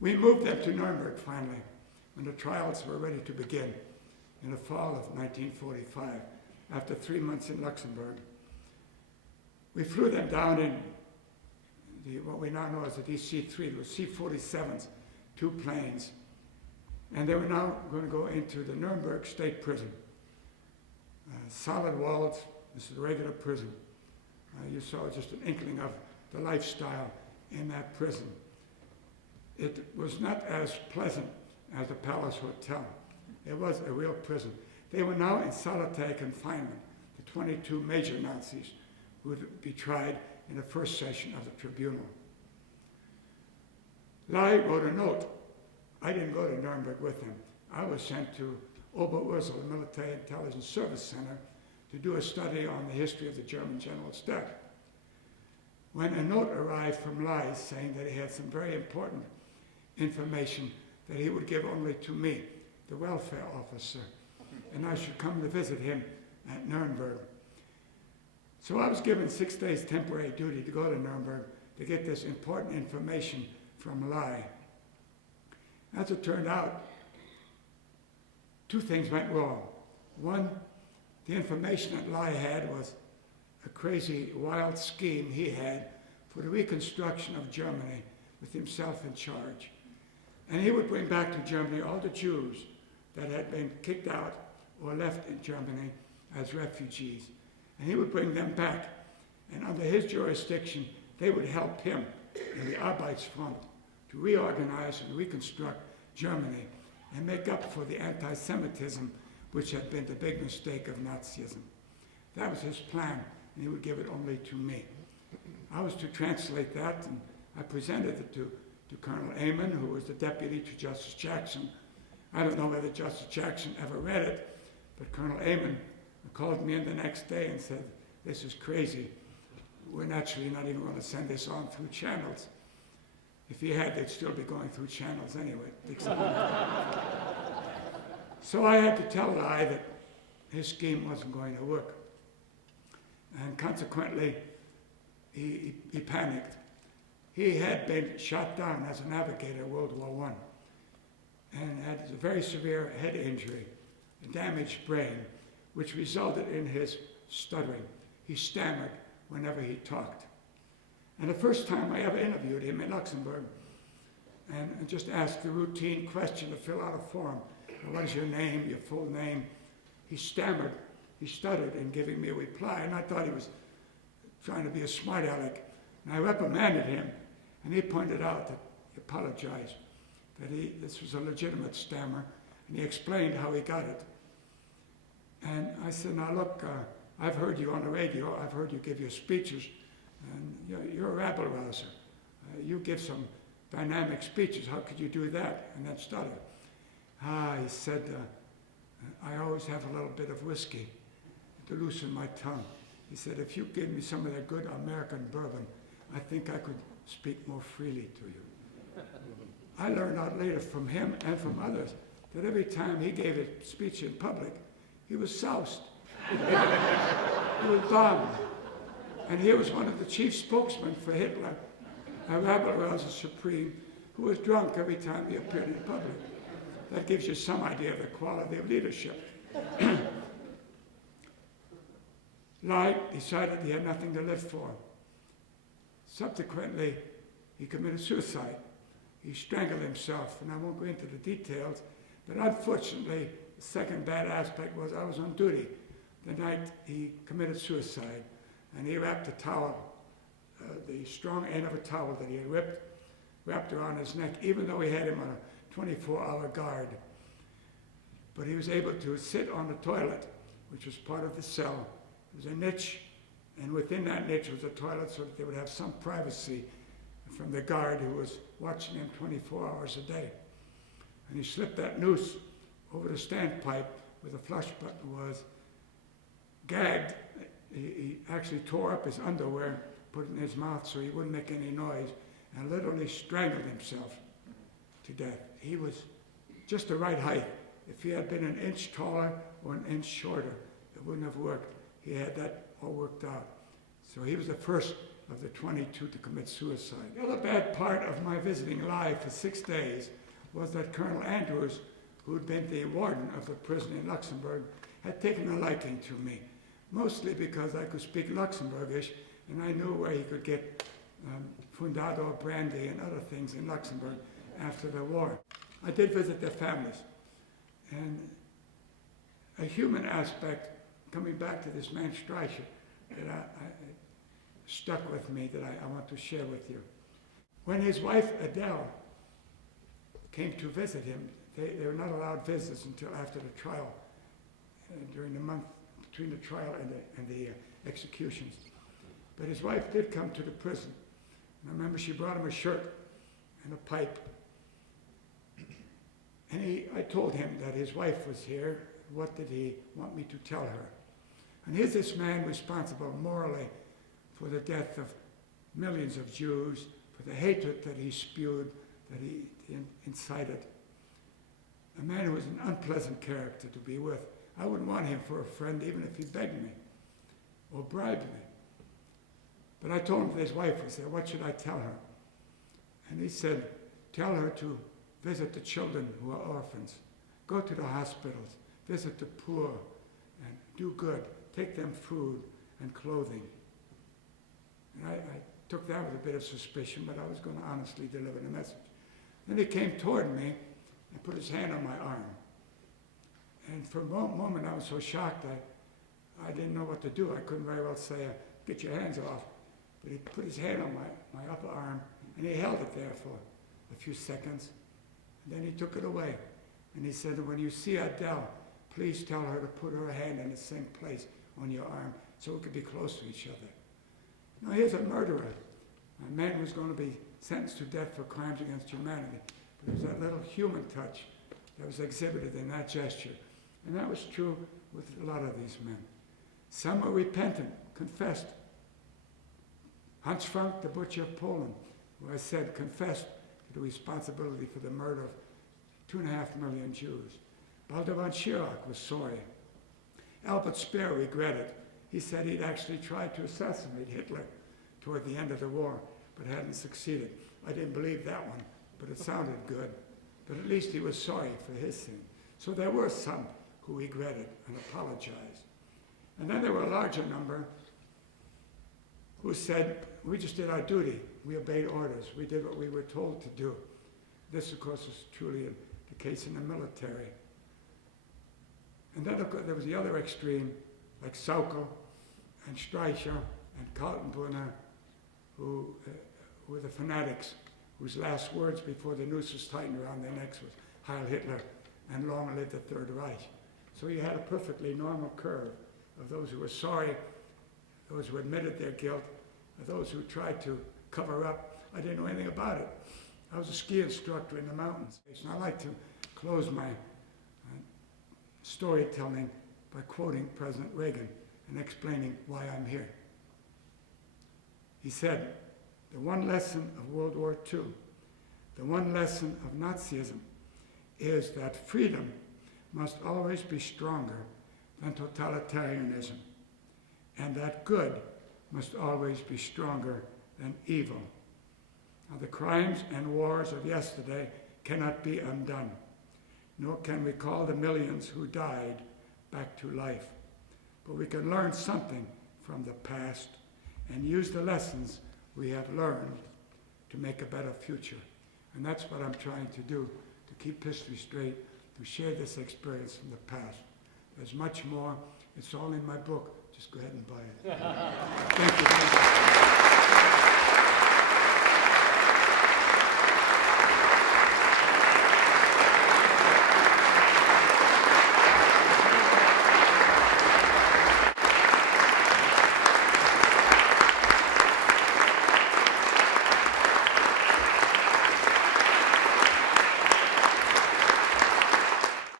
We moved them to Nuremberg finally, when the trials were ready to begin in the fall of 1945, after 3 months in Luxembourg. We flew them down in what we now know as the DC-3, the C-47s, 2 planes. And they were now going to go into the Nuremberg State Prison. Solid walls, this is a regular prison. You saw just an inkling of the lifestyle in that prison. It was not as pleasant as the Palace Hotel. It was a real prison. They were now in solitary confinement, the 22 major Nazis who would be tried in the first session of the tribunal. Lai wrote a note. I didn't go to Nuremberg with him. I was sent to Oberursel, the Military Intelligence Service Center, to do a study on the history of the German general staff. When a note arrived from Lai saying that he had some very important information that he would give only to me, the welfare officer, and I should come to visit him at Nuremberg. So I was given 6 days temporary duty to go to Nuremberg to get this important information from Lai. As it turned out, 2 things went wrong. One, the information that Lai had was a crazy, wild scheme he had for the reconstruction of Germany with himself in charge. And he would bring back to Germany all the Jews that had been kicked out or left in Germany as refugees. And he would bring them back. And under his jurisdiction, they would help him in the Arbeitsfront to reorganize and reconstruct Germany and make up for the anti-Semitism which had been the big mistake of Nazism. That was his plan, and he would give it only to me. I was to translate that, and I presented it to Colonel Amon, who was the deputy to Justice Jackson. I don't know whether Justice Jackson ever read it, but Colonel Amon called me in the next day and said, "This is crazy. We're naturally not even going to send this on through channels." If he had, they'd still be going through channels anyway. So I had to tell Lai that his scheme wasn't going to work. And consequently, he panicked. He had been shot down as a navigator in World War I and had a very severe head injury, a damaged brain, which resulted in his stuttering. He stammered whenever he talked. And the first time I ever interviewed him in Luxembourg, and just asked the routine question to fill out a form. What is your name, your full name? He stammered, he stuttered in giving me a reply, and I thought he was trying to be a smart aleck. And I reprimanded him, and he pointed out that he apologized, that this was a legitimate stammer, and he explained how he got it. And I said, "Now look, I've heard you on the radio, I've heard you give your speeches, and you're a rabble-rouser. You give some dynamic speeches, how could you do that?" And then stutter. He said, "I always have a little bit of whiskey to loosen my tongue." He said, "If you give me some of that good American bourbon, I think I could speak more freely to you." I learned out later from him and from others that every time he gave a speech in public, he was soused. He was bombed. And here was one of the chief spokesmen for Hitler, a rabble-rouser supreme, who was drunk every time he appeared in public. That gives you some idea of the quality of leadership. Lai decided he had nothing to live for. Subsequently, he committed suicide. He strangled himself, and I won't go into the details, but unfortunately, the second bad aspect was I was on duty the night he committed suicide, and he wrapped a towel, the strong end of a towel that he had wrapped around his neck, even though he had him on a 24-hour guard. But he was able to sit on the toilet, which was part of the cell. There was a niche, and within that niche was a toilet so that they would have some privacy from the guard who was watching him 24 hours a day. And he slipped that noose over the standpipe where the flush button was, gagged. He actually tore up his underwear, put it in his mouth so he wouldn't make any noise, and literally strangled himself to death. He was just the right height. If he had been an inch taller or an inch shorter, it wouldn't have worked. He had that all worked out. So he was the first of the 22 to commit suicide. The other bad part of my visiting live for 6 days was that Colonel Andrews, who had been the warden of the prison in Luxembourg, had taken a liking to me, mostly because I could speak Luxembourgish and I knew where he could get fundador brandy and other things in Luxembourg after the war. I did visit their families, and a human aspect, coming back to this man Streicher, that I stuck with me, that I want to share with you. When his wife Adele came to visit him, they were not allowed visits until after the trial, during the month between the trial and the executions. But his wife did come to the prison. And I remember she brought him a shirt and a pipe. And I told him that his wife was here. What did he want me to tell her? And here's this man responsible morally for the death of millions of Jews, for the hatred that he spewed, that he incited. A man who was an unpleasant character to be with. I wouldn't want him for a friend even if he begged me or bribed me. But I told him that his wife was there. What should I tell her? And he said, tell her to visit the children who are orphans. Go to the hospitals. Visit the poor and do good. Take them food and clothing. And I took that with a bit of suspicion, but I was going to honestly deliver the message. Then he came toward me and put his hand on my arm. And for a moment I was so shocked I didn't know what to do. I couldn't very well say, get your hands off. But he put his hand on my upper arm and he held it there for a few seconds. And then he took it away. And he said, when you see Adele, please tell her to put her hand in the same place on your arm so we could be close to each other. Now here's a murderer, a man who's going to be sentenced to death for crimes against humanity. But there's that little human touch that was exhibited in that gesture. And that was true with a lot of these men. Some were repentant, confessed. Hans Frank, the butcher of Poland, who I said confessed to the responsibility for the murder of 2.5 million Jews. Baldur von Schirach was sorry. Albert Speer regretted. He said he'd actually tried to assassinate Hitler toward the end of the war, but hadn't succeeded. I didn't believe that one, but it sounded good. But at least he was sorry for his sin. So there were some who regretted and apologized. And then there were a larger number who said, we just did our duty. We obeyed orders. We did what we were told to do. This, of course, is truly the case in the military. And then there was the other extreme, like Saukel and Streicher and Kaltenbrunner, who were the fanatics whose last words before the noose was tightened around their necks was Heil Hitler and long live the Third Reich. So you had a perfectly normal curve of those who were sorry, those who admitted their guilt, those who tried to cover up. I didn't know anything about it. I was a ski instructor in the mountains. And I like to close my storytelling by quoting President Reagan and explaining why I'm here. He said, the one lesson of World War II, the one lesson of Nazism is that freedom must always be stronger than totalitarianism, and that good must always be stronger than evil. Now, the crimes and wars of yesterday cannot be undone, nor can we call the millions who died back to life. But we can learn something from the past and use the lessons we have learned to make a better future. And that's what I'm trying to do, to keep history straight, to share this experience from the past. There's much more. It's all in my book. Just go ahead and buy it. Thank you very much.